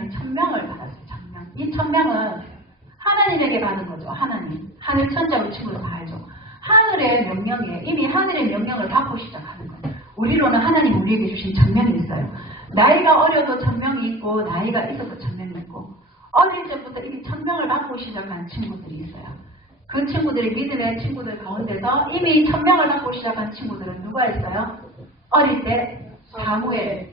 천명을 받았어요. 천명. 이 천명은 하나님에게 받은 거죠. 하나님. 하늘 천자로 치고서 봐야죠. 하늘의 명령에 이미 하늘의 명령을 받고 시작하는 거예요. 우리로는 하나님 우리에게 주신 천명이 있어요. 나이가 어려도 천명이 있고 나이가 있어도 천명이 있고 어릴 때부터 이미 천명을 받고 시작하는 친구들이 있어요. 그 친구들이 믿음의 친구들 가운데서 이미 천명을 받고 시작한 친구들은 누가 있어요? 어릴 때 사무엘.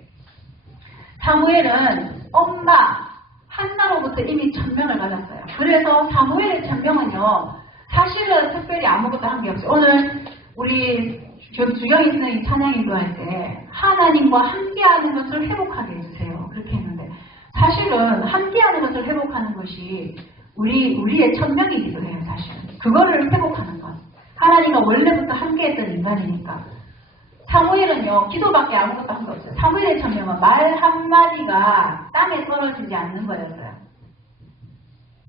사무엘은 엄마 한나로부터 이미 천명을 받았어요. 그래서 사무엘의 천명은요. 사실은 특별히 아무것도 한 게 없어요. 오늘 우리 주영이 선생님 찬양 인도할 때 하나님과 함께하는 것을 회복하게 해주세요. 그렇게 했는데 사실은 함께하는 것을 회복하는 것이 우리의 천명이기도 해요. 사실은 그거를 회복하는 것. 하나님과 원래부터 함께했던 인간이니까. 사무엘은요 기도밖에 아무것도 한 거 없어요. 사무엘의 천명은 말 한마디가 땅에 떨어지지 않는 거였어요.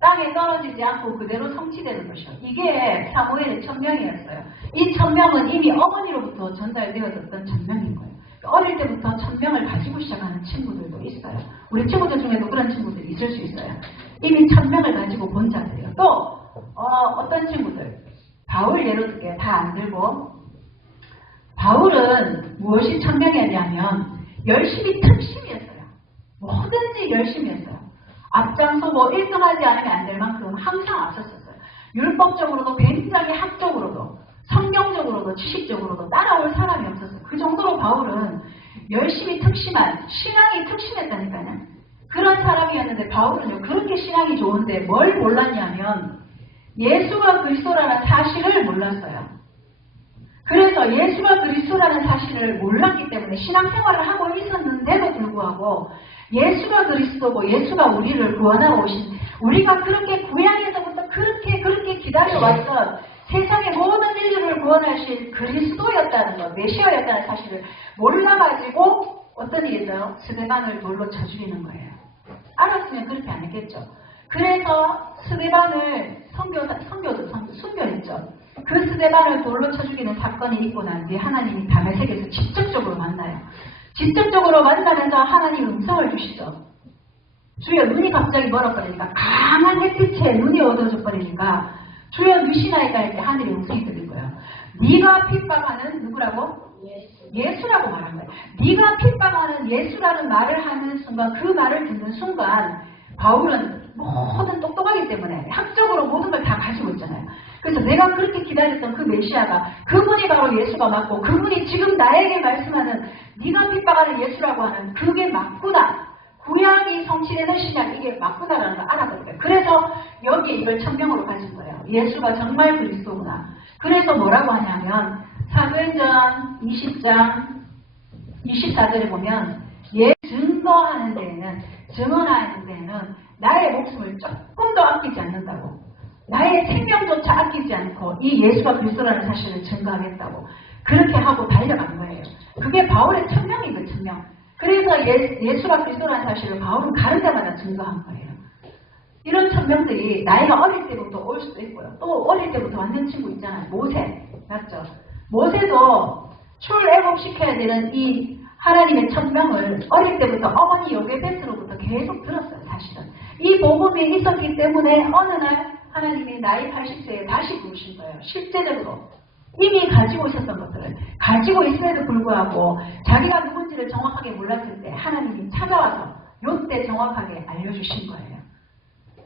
땅에 떨어지지 않고 그대로 성취되는 것이요. 이게 사무엘의 천명이었어요. 이 천명은 이미 어머니로부터 전달되어졌던 천명인 거예요. 어릴 때부터 천명을 가지고 시작하는 친구들도 있어요. 우리 친구들 중에도 그런 친구들이 있을 수 있어요. 이미 천명을 가지고 본 자들이에요. 또 어떤 친구들 바울 예로 들게 다 안 들고 바울은 무엇이 천명이었냐면 열심히 특심이었어요. 뭐든지 열심히 했어요. 앞장서 1등하지 않으면 안 될 만큼 항상 앞섰었어요. 율법적으로도 굉장히 학적으로도 성경적으로도 지식적으로도 따라올 사람이 없었어요. 그 정도로 바울은 열심히 특심한 신앙이 특심했다니까요. 그런 사람이었는데 바울은요 그렇게 신앙이 좋은데 뭘 몰랐냐면 예수가 그리스도라는 사실을 몰랐어요. 그래서 예수가 그리스도라는 사실을 몰랐기 때문에 신앙생활을 하고 있었는데도 불구하고 예수가 그리스도고 예수가 우리를 구원하러 오신 우리가 그렇게 구약에서부터 그렇게 기다려왔던 세상의 모든 인류를 구원하실 그리스도였다는 것, 메시아였다는 사실을 몰라가지고 어떤 일이 있어요? 스데반을 돌로 쳐 죽이는 거예요. 알았으면 그렇게 안 했겠죠. 그래서 스데반을 순교했죠. 그 스데반을 돌로 쳐 죽이는 사건이 있고 난 뒤에 하나님이 다메섹에서 직접적으로 만나요. 직접적으로 만나면서 하나님 음성을 주시죠. 주여 눈이 갑자기 멀어버리니까 강한 햇빛에 눈이 어두워져 버리니까 주여 누시나이까 할 때 하늘의 음성이 들린 거예요. 네가 핍박하는 누구라고? 예수라고 말한 거예요. 네가 핍박하는 예수라는 말을 하는 순간 그 말을 듣는 순간 바울은 모든 똑똑하기 때문에 학적으로 모든 걸 다 가지고 있잖아요. 그래서 내가 그렇게 기다렸던 그 메시아가 그분이 바로 예수가 맞고 그분이 지금 나에게 말씀하는 네가 핍박하는 예수라고 하는 그게 맞구나. 구약이 성취되는 신약 이게 맞구나라는 걸 알아들어요. 그래서 여기에 이걸 천명으로 가진 거예요. 예수가 정말 그리스도구나. 그래서 뭐라고 하냐면 사도행전 20장 24절에 보면 증거하는 데에는 증언하는 데에는 나의 목숨을 조금도 아끼지 않는다고. 나의 생명조차 아끼지 않고 이 예수가 그리스도라는 사실을 증거하겠다고 그렇게 하고 달려간 거예요. 그게 바울의 천명인 그 천명. 그래서 예수가 그리스도라는 사실을 바울은 가는 데마다 증거한 거예요. 이런 천명들이 나이가 어릴 때부터 올 수도 있고요. 또 어릴 때부터 왔는 친구 있잖아요. 모세. 맞죠? 모세도 출애굽시켜야 되는 이 하나님의 천명을 어릴 때부터 어머니 요게벳으로부터 계속 들었어요. 사실은. 이 복음이 있었기 때문에 어느 날 하나님이 나이 80세에 다시 부르신 거예요. 실제적으로. 이미 가지고 있었던 것들을 가지고 있음에도 불구하고 자기가 누군지를 정확하게 몰랐을 때 하나님이 찾아와서 요때 정확하게 알려주신 거예요.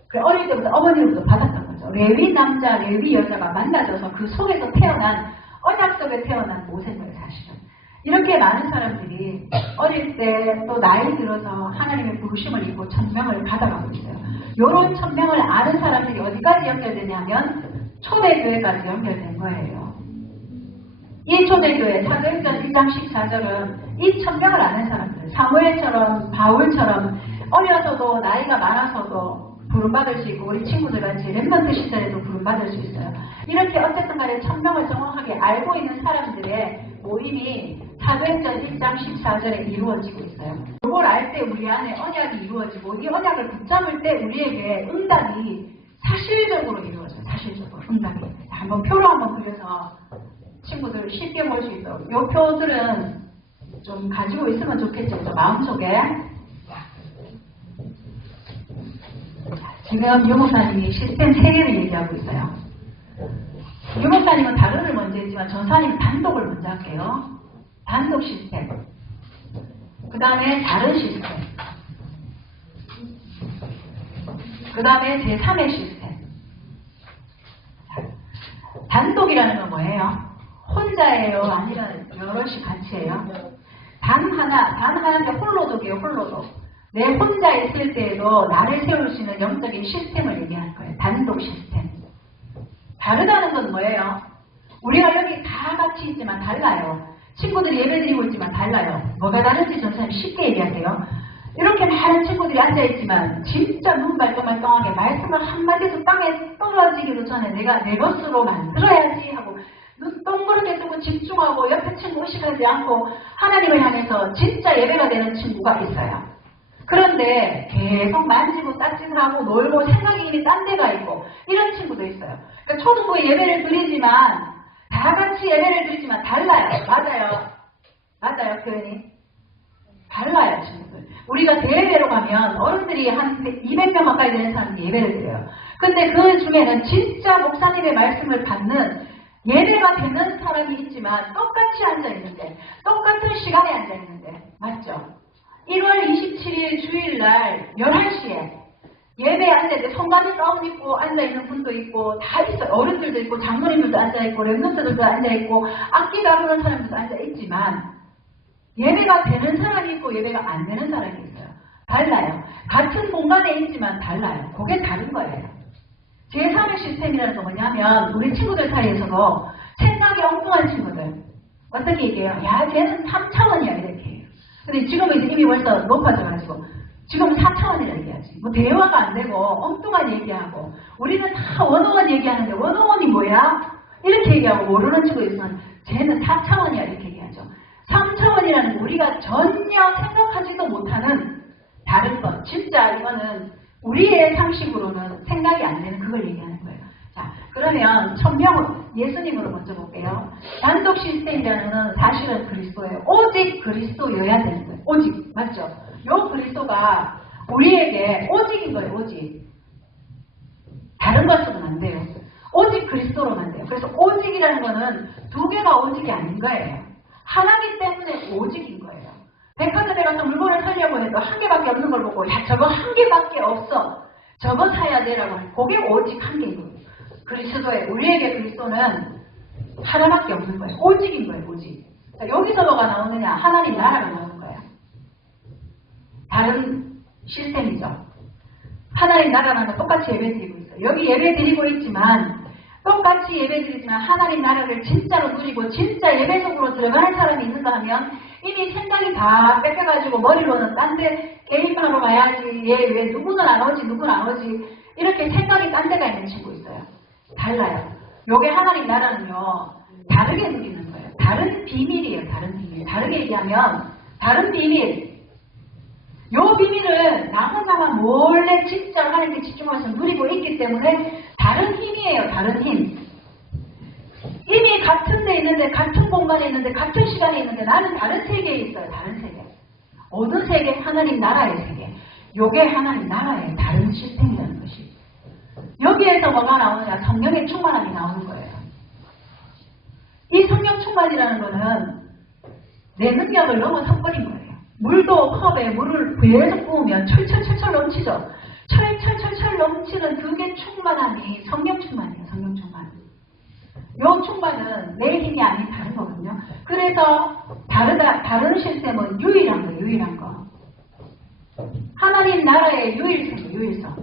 그 어릴 때부터 어머니로부터 받았던 거죠. 레위 남자, 레위 여자가 만나져서 그 속에서 태어난 언약 속에 태어난 모세인 거예요. 사실은. 이렇게 많은 사람들이 어릴 때 또 나이 들어서 하나님의 부르심을 입고 천명을 받아가고 있어요. 이런 천명을 아는 사람들이 어디까지 연결되냐면 초대교회까지 연결된 거예요. 이 초대교회 사도행전 1장 14절은 이 천명을 아는 사람들 사무엘처럼 바울처럼 어려서도 나이가 많아서도 부름받을 수 있고 우리 친구들 같이 렘넌트 시절에도 부름받을 수 있어요. 이렇게 어쨌든 간에 천명을 정확하게 알고 있는 사람들의 모임이 사도행전 1장 14절에 이루어지고 있어요. 이걸 알 때 우리 안에 언약이 이루어지고 이 언약을 붙잡을 때 우리에게 응답이 사실적으로 이루어져요. 사실적으로 응답이. 한번 표로 한번 그려서 친구들 쉽게 볼 수 있도록 이 표들은 좀 가지고 있으면 좋겠죠. 마음속에 지금 유 목사님이 시스템 3개를 얘기하고 있어요. 유 목사님은 다른을 먼저 했지만 전사님은 단독을 먼저 할게요. 단독 시스템. 그 다음에 다른 시스템. 그 다음에 제3의 시스템. 단독이라는 건 뭐예요? 혼자예요? 아니면 여럿이 같이 해요? 단 하나인데 홀로독이에요, 홀로독. 내 혼자 있을 때에도 나를 세울 수 있는 영적인 시스템을 얘기하는 거예요. 단독 시스템. 다르다는 건 뭐예요? 우리가 여기 다 같이 있지만 달라요. 친구들이 예배드리고 있지만 달라요. 뭐가 다른지 전사님 쉽게 얘기하세요. 이렇게 많은 친구들이 앉아있지만 진짜 눈 말똥말똥하게 말씀을 한마디도 땅에 떨어지기도 전에 내가 내 것으로 만들어야지 하고 눈 동그랗게 뜨고 집중하고 옆에 친구 의식하지 않고 하나님을 향해서 진짜 예배가 되는 친구가 있어요. 그런데 계속 만지고 따짓하고 놀고 생각이 이미 딴 데가 있고 이런 친구도 있어요. 그러니까 초등부에 예배를 드리지만 다 같이 예배를 드리지만 달라요. 맞아요 표현이. 달라요 친구들. 우리가 대회로 가면 어른들이 한 200명 가까이 되는 사람들이 예배를 드려요. 근데 그 중에는 진짜 목사님의 말씀을 받는 예배가 되는 사람이 있지만 똑같이 앉아있는데 똑같은 시간에 앉아있는데 맞죠? 1월 27일 주일날 11시에 예배에 앉아있는데 성관이 가운 입고 앉아있는 분도 있고 다 있어요. 어른들도 있고 장로님들도 앉아있고 랩런트들도 앉아있고 악기 다루는 사람들도 앉아있지만 예배가 되는 사람이 있고 예배가 안 되는 사람이 있어요. 달라요. 같은 공간에 있지만 달라요. 그게 다른 거예요. 제3의 시스템이라는 건 뭐냐면 우리 친구들 사이에서도 생각이 엉뚱한 친구들 어떻게 얘기해요? 야 쟤는 3차원이야 이렇게 해요. 근데 지금은 이제 이미 벌써 높아져가지고 지금은 4차원이라 얘기하지. 뭐 대화가 안 되고 엉뚱한 얘기하고 우리는 다 원어원 얘기하는데 원어원이 뭐야? 이렇게 얘기하고 모르는 친구 있으면 쟤는 4차원이야 이렇게 얘기하죠. 3차원이라는 우리가 전혀 생각하지도 못하는 다른 것. 진짜 이거는 우리의 상식으로는 생각이 안 되는 그걸 얘기하는 거예요. 자, 그러면 천명 예수님으로 먼저 볼게요. 단독 시스템이라는 건 사실은 그리스도예요. 오직 그리스도여야 되는 거예요. 오직. 맞죠? 요 그리스도가 우리에게 오직인 거예요. 오직. 다른 것으로는 안 돼요. 오직 그리스도로만 돼요. 그래서 오직이라는 거는 두 개가 오직이 아닌 거예요. 하나기 때문에 오직인 거예요. 백화점에 가서 물건을 사려고 해도 한 개밖에 없는 걸 보고 야 저거 한 개밖에 없어. 저거 사야 돼라고 하면 그게 오직 한 개인 거예요. 그리스도의 우리에게 그리스도는 하나밖에 없는 거예요. 오직인 거예요. 오직. 자, 여기서 뭐가 나오느냐. 하나님 나라가 나오는 거예요. 다른 시스템이죠. 하나님 나라는 똑같이 예배드리고 있어요. 여기 예배드리고 있지만 똑같이 예배드리지만 하나님 나라를 진짜로 누리고 진짜 예배 속으로 들어가는 사람이 있는가 하면 이미 생각이 다 뺏겨가지고 머리로는 딴 데 게임하러 가야지 얘 왜 누구는 안 오지 누구는 안 오지 이렇게 생각이 딴 데가 있는 친구 있어요. 달라요. 요게 하나님 나라는요 다르게 누리는 거예요. 다른 비밀이에요. 다른 비밀. 다르게 얘기하면 다른 비밀. 요 비밀은 나 혼자만 몰래 진짜 하나님께 집중해서 누리고 있기 때문에 다른 힘이에요. 다른 힘. 이미 같은 데 있는데 같은 공간에 있는데 같은 시간에 있는데 나는 다른 세계에 있어요. 다른 세계. 어느 세계? 하나님 나라의 세계. 요게 하나님 나라의 다른 시스템이라는 것이. 여기에서 뭐가 나오느냐? 성령의 충만함이 나오는 거예요. 이 성령 충만이라는 거는 내 능력을 넘어서버린 거예요. 물도 컵에 물을 계속 부으면 철철철철 넘치죠. 철철철철 넘치는 그게 충만함이 성령 충만이에요. 성령 충만. 요 충만은 내 힘이 아닌 다른 거거든요. 그래서 다른 시스템은 유일한 거예요. 유일한 거. 하나님 나라의 유일성이에요. 유일성.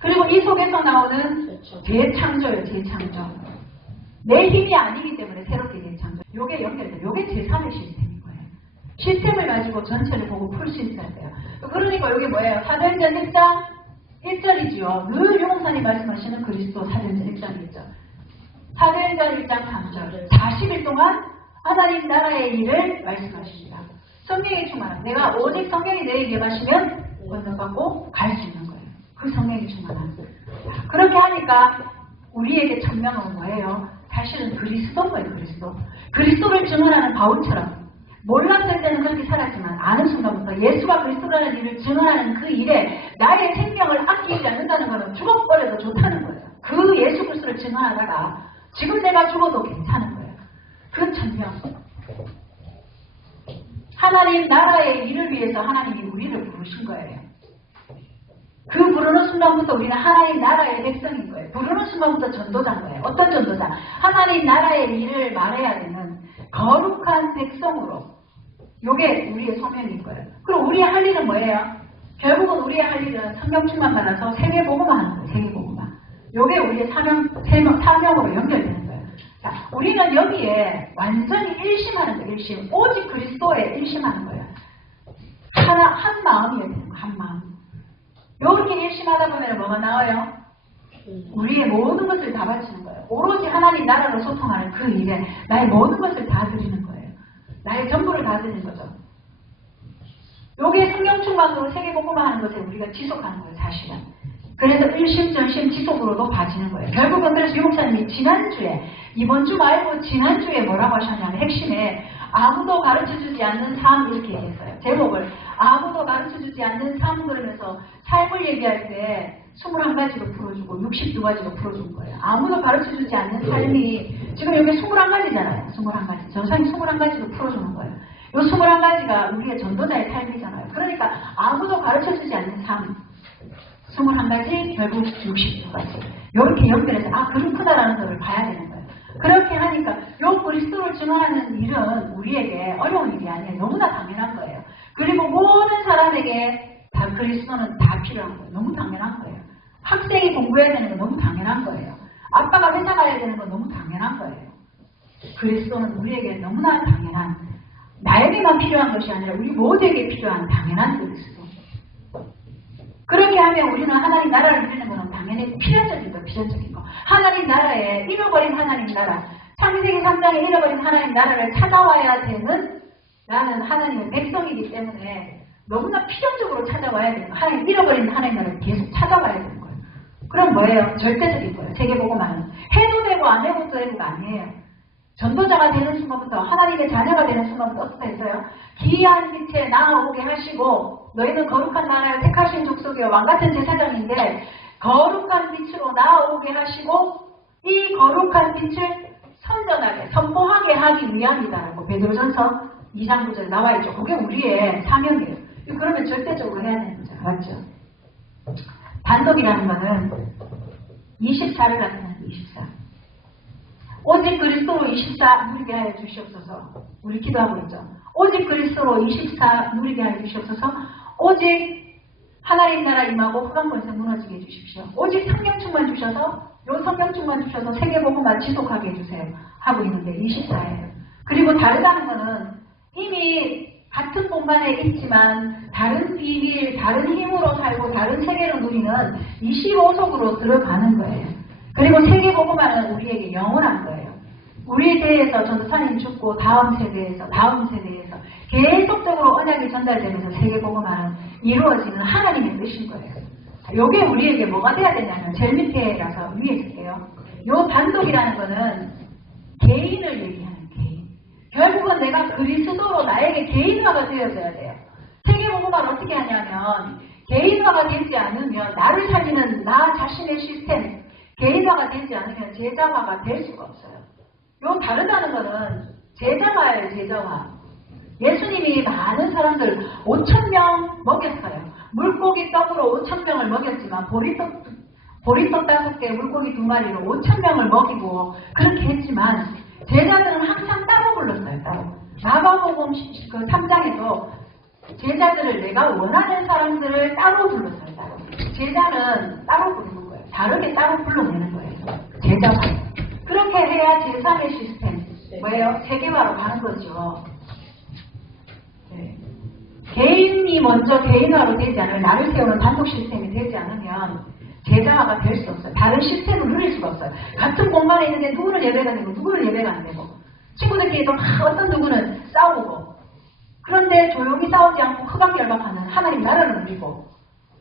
그리고 이 속에서 나오는 재창조예요. 재창조. 내 힘이 아니기 때문에 새롭게 재창조. 요게 연결돼요. 요게 제3의 시스템인 거예요. 시스템을 가지고 전체를 보고 풀 수 있어야 돼요. 그러니까 여기 뭐예요? 사도행전 1장 1절이지요. 늘 용사님 말씀하시는 그리스도 사도행전 1장 1절. 사도행전 1장 3절. 40일 동안 하나님 나라의 일을 말씀하십니다. 성령의 충만함. 내가 오직 성령이 내게 임하시면 건너가고 갈 수 있는 거예요. 그 성령의 충만함. 그렇게 하니까 우리에게 천명은 뭐예요? 사실은 그리스도인 거예요. 그리스도. 그리스도를 증언하는 바울처럼 몰랐을 때는 그렇게 살았지만 아는 순간부터 예수가 그리스도라는 일을 증언하는 그 일에 나의 생명을 아끼지 않는다는 것은 죽어버려도 좋다는 거예요. 그 예수 그리스도를 증언하다가 지금 내가 죽어도 괜찮은 거예요. 그 천명. 하나님 나라의 일을 위해서 하나님이 우리를 부르신 거예요. 그 부르는 순간부터 우리는 하나님 나라의 백성인 거예요. 부르는 순간부터 전도자인 거예요. 어떤 전도자? 하나님 나라의 일을 말해야 되는 거룩한 백성으로. 요게 우리의 소명인 거예요. 그럼 우리의 할 일은 뭐예요? 결국은 우리의 할 일은 성경 충만 받아서 세계복음화 하는 거예요. 세계복음화. 요게 우리의 사명으로 연결되는 거예요. 자, 우리는 여기에 완전히 일심하는 거예요. 일심. 오직 그리스도에 일심하는 거예요. 한 마음이어야 되는 거예요. 한 마음. 이렇게 일심하다 보면 뭐가 나와요? 우리의 모든 것을 다 바치는 거예요. 오로지 하나님 나라로 소통하는 그 일에 나의 모든 것을 다 드리는 거예요. 나의 전부를 다 드리는 거죠. 요게 성령 충만으로 세계복음화 하는 것에 우리가 지속하는 거예요. 사실은. 그래서 일심전심 지속으로도 봐지는 거예요. 결국은 그래서 유목사님이 지난주에, 이번 주 말고 지난주에 뭐라고 하셨냐면 핵심에 아무도 가르쳐주지 않는 삶 이렇게 얘기했어요. 제목을 아무도 가르쳐주지 않는 삶 그러면서 삶을 얘기할 때 21가지로 풀어주고 62가지로 풀어준 거예요. 아무도 가르쳐주지 않는 삶이 지금 여기 21가지잖아요. 21가지. 전상이 21가지로 풀어주는 거예요. 이 21가지가 우리의 전도자의 삶이잖아요. 그러니까 아무도 가르쳐주지 않는 삶 21가지 결국 62가지. 이렇게 연결해서 그렇구나라는 것을 봐야 되는 거예요. 그렇게 하니까 요 그리스도를 증언하는 일은 우리에게 어려운 일이 아니에요. 너무나 당연한 거예요. 그리고 모든 사람에게 다 그리스도는 다 필요한 거예요. 너무 당연한 거예요. 학생이 공부해야 되는 건 너무 당연한 거예요. 아빠가 회사 가야 되는 건 너무 당연한 거예요. 그리스도는 우리에게 너무나 당연한, 나에게만 필요한 것이 아니라 우리 모두에게 필요한 당연한 그리스도. 그렇게 하면 우리는 하나님 나라를 누리는 것은 당연히 필연적인 거, 필연적인 거. 하나님 나라에 잃어버린 하나님 나라, 창세기 3장에 잃어버린 하나님 나라를 찾아와야 되는 나는 하나님의 백성이기 때문에 너무나 필연적으로 찾아와야 되는 거예요. 하나님 잃어버린 하나님 나라를 계속 찾아와야 되는 거예요. 그럼 뭐예요? 절대적인 거예요. 세계복음화는. 해도 되고 안 해도 되고가 아니에요. 전도자가 되는 순간부터, 하나님의 자녀가 되는 순간부터 어떻게 했어요? 기이한 빛에 나아오게 하시고, 너희는 거룩한 나라에 택하신 족속이요 왕같은 제사장인데 거룩한 빛으로 나아오게 하시고 이 거룩한 빛을 선전하게, 선포하게 하기 위함이다라고 베드로전서 2장 9절에 나와 있죠. 그게 우리의 사명이에요. 그러면 절대적으로 해야 되는 거죠. 맞죠? 단독이라는 거는 24를 나타내는 24. 오직 그리스도로 24 누리게 하여 주시옵소서. 우리 기도하고 있죠. 오직 그리스도로 24 누리게 하여 주시옵소서. 오직 하나님 나라 임하고 흑암 권세 무너지게 해주십시오. 오직 성령충만 주셔서, 요 성령충만 주셔서 세계복음만 지속하게 해주세요. 하고 있는데 24예요. 그리고 다르다는 거는 이미 같은 공간에 있지만 다른 비밀, 다른 힘으로 살고 다른 세계를 누리는 25속으로 들어가는 거예요. 그리고 세계복음화는 우리에게 영원한 거예요. 우리 세대에서 전도사님 죽고 다음 세대에서 계속적으로 언약이 전달되면서 세계복음화는 이루어지는 하나님의 뜻인 거예요. 이게 우리에게 뭐가 돼야 되냐면 제일 밑에라서 위에 쓸게요. 요 단독이라는 거는 개인을 얘기하는 개인. 결국은 내가 그리스도로 나에게 개인화가 되어져야 돼요. 세계복음화를 어떻게 하냐면 개인화가 되지 않으면 나를 살리는 나 자신의 시스템, 개인화가 되지 않으면 제자화가 될 수가 없어요. 요 다르다는 거는 제자화예요. 제자화. 예수님이 많은 사람들 5,000명 먹였어요. 물고기 떡으로 5,000명을 먹였지만 보리떡 5개, 물고기 2마리로 5,000명을 먹이고 그렇게 했지만 제자들은 항상 따로 불렀어요. 따로. 마가복음 그 3장에도 제자들을 내가 원하는 사람들을 따로 불렀어요. 따로. 제자는 따로 부르는 거예요. 다르게 따로 불러내는 거예요. 제자화. 그렇게 해야 제3의 시스템, 뭐예요? 세계화로 가는 거죠. 네. 개인이 먼저 개인화로 되지 않으면, 나를 세우는 단독 시스템이 되지 않으면 제자화가 될 수 없어요. 다른 시스템을 누릴 수가 없어요. 같은 공간에 있는데 누구는 예배가 되고 누구는 예배가 안 되고, 친구들끼리도 막 어떤 누구는 싸우고, 그런데 조용히 싸우지 않고 흑암열박하는 하나님 나라를 누리고,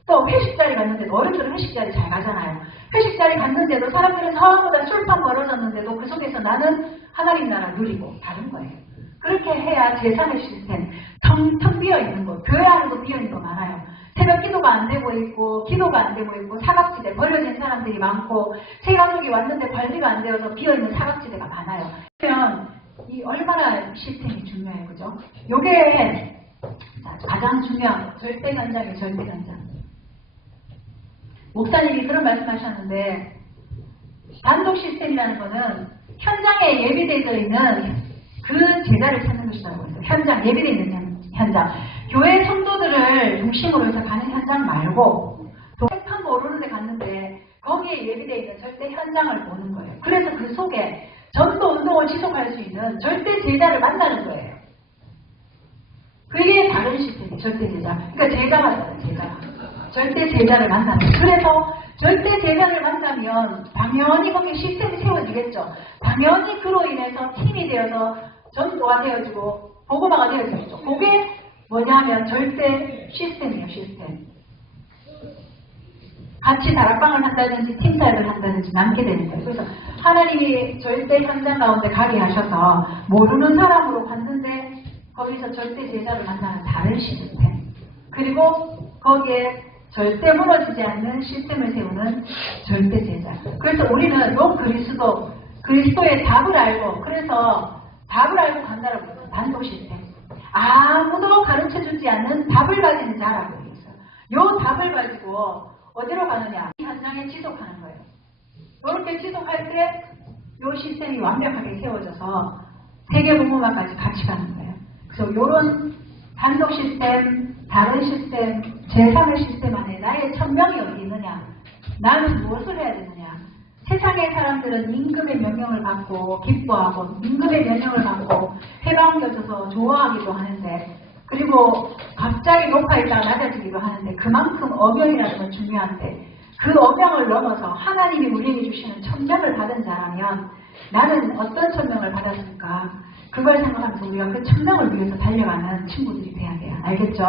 또 회식 자리 갔는데도 어른들은 회식 자리 잘 가잖아요. 회식 자리 갔는데도 사람들은 상황보다 술판 벌어졌는데도 그 속에서 나는 하나님 나라 누리고 다른 거예요. 그렇게 해야 제3의 시스템, 텅텅 비어있는 거, 교회 안에도 비어있는 거 많아요. 새벽 기도가 안 되고 있고, 기도가 안 되고 있고, 사각지대, 버려진 사람들이 많고, 새 가족이 왔는데 관리가 안 되어서 비어있는 사각지대가 많아요. 그러면 이 얼마나 시스템이 중요해요, 그죠? 요게 가장 중요한 절대 현장이에요, 절대 현장. 목사님이 그런 말씀하셨는데, 단독 시스템이라는 거는 현장에 예비되어 있는 그 제자를 찾는 것이라고 해서 현장, 예비되어 있는 현장. 교회 성도들을 중심으로 해서 가는 현장 말고 택한 모르는 데 갔는데 거기에 예비되어 있는 절대 현장을 보는 거예요. 그래서 그 속에 전도 운동을 지속할 수 있는 절대 제자를 만나는 거예요. 그게 다른 시스템이에요. 절대 제자. 그러니까 제가 맞아요. 제가. 절대 제자를 만나는 거예요. 그래서 절대 제자를 만나면 당연히 거기에 시스템이 세워지겠죠. 당연히 그로 인해서 팀이 되어서 전도가 되어지고 복음화가 되어지겠죠. 그게 뭐냐면 절대 시스템이에요. 시스템. 같이 다락방을 한다든지 팀사역을 한다든지 남게 되는 거예요. 그래서 하나님이 절대 현장 가운데 가게 하셔서 모르는 사람으로 갔는데 거기서 절대 제자를 만나는 다른 시스템. 그리고 거기에 절대 무너지지 않는 시스템을 세우는 절대 제자. 그래서 우리는 요 그리스도의 답을 알고, 그래서 답을 알고 간다라고 해요. 단독 시스템. 아무도 가르쳐주지 않는 답을 가지는 자라고 했어요. 요 답을 가지고 어디로 가느냐? 이 현장에 지속하는 거예요. 이렇게 지속할 때 요 시스템이 완벽하게 세워져서 세계복음화까지 같이 가는 거예요. 그래서 요런 단독 시스템, 다른 시스템, 제3의 시스템 안에 나의 천명이 어디 있느냐? 나는 무엇을 해야 되느냐? 세상의 사람들은 임금의 명령을 받고 기뻐하고 임금의 명령을 받고 해방되어서 좋아하기도 하는데, 그리고 갑자기 높아있다가 낮아지기도 하는데, 그만큼 엄명이라는 건 중요한데 그 엄명을 넘어서 하나님이 우리에게 주시는 천명을 받은 자라면 나는 어떤 천명을 받았을까? 그걸 생각하면서 우리가 그 천명을 위해서 달려가는 친구들이 돼야 돼요. 알겠죠?